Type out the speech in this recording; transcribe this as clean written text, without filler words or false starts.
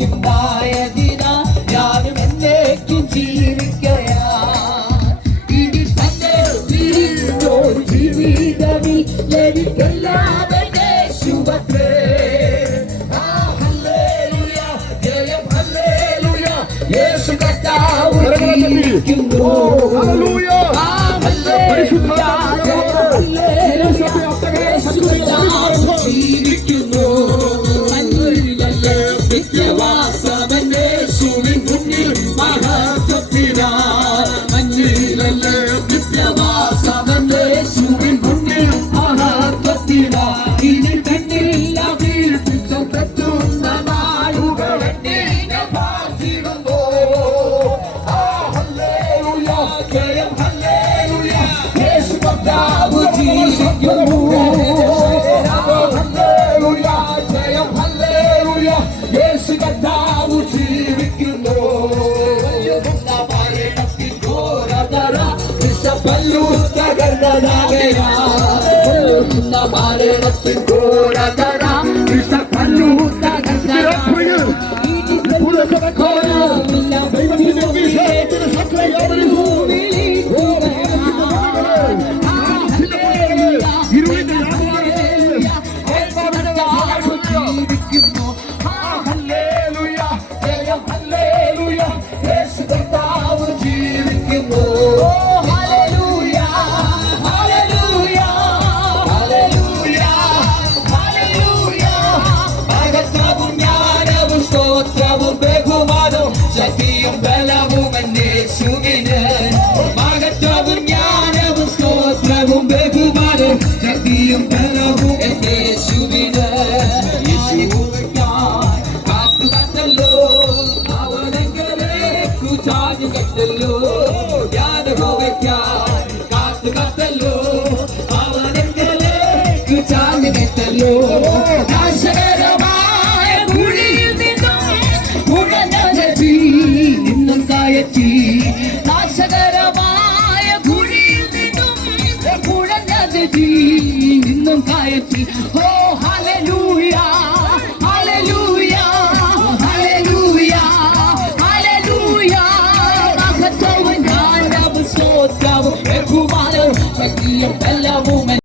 എനിക്കുണ്ടായതിനാ ഞാനും എന്നേക്കും ജീവിക്കയാ. ഇനി തന്നെ തിരിഞ്ഞൊരു ജീവിതമിൽ എനിക്കെല്ലാവരും യേശുവത്രേ. ജയം ഹല്ലേലൂയ, യേശു കർത്താവ് ജീവിക്കുന്നു. ജീവിക്കുന്നു നിത്യവാസവന്റെ യേശുവിൻ മുന്നിൽ മഹത്വത്തിനാ. മഞ്ഞിലല്ലേ നിത്യവാസവന്റെ യേശുവിൻ മുന്നിൽ മഹത്വത്തിനാ. ഇനി കണ്ണില്ല വീഴ്ച പറ്റുന്ന നാളുകൾ എന്നെ പാർത്തിടുന്നു. ഹല്ലേലൂയ, ജയം ഹല്ലേലൂയ, യേശു കർത്താവ് ജീവിക്കുന്നു. മരണത്തിൻ ഘോരതര വിഷപ്പല്ലു ശക്തിയും ബലവും എന്നേശുവിന്. മഹത്വവും ജ്ഞാനവും സ്തോത്രവും ബഹുമാനവും ശക്തിയും ബലവും എന്നേശുവിന്. കാത്തു കണ്ടല്ലോ അവനെങ്കലേക്കു ചാഞ്ഞു കണ്ടല്ലോ. ജ്ഞാനഹോവയ്ക്കാൻ കാത്തു കണ്ടല്ലോ അവനെങ്കലേക്കു ചാഞ്ഞു കണ്ടല്ലോ. നാശകരമായ കുഴിയിൽ നിന്നും കയറ്റി, നാശകരമായ കുഴിയിൽ നിന്നും കുഴഞ്ഞ നിന്നും കയറ്റി. ഓ ഹല്ലേലൂയ.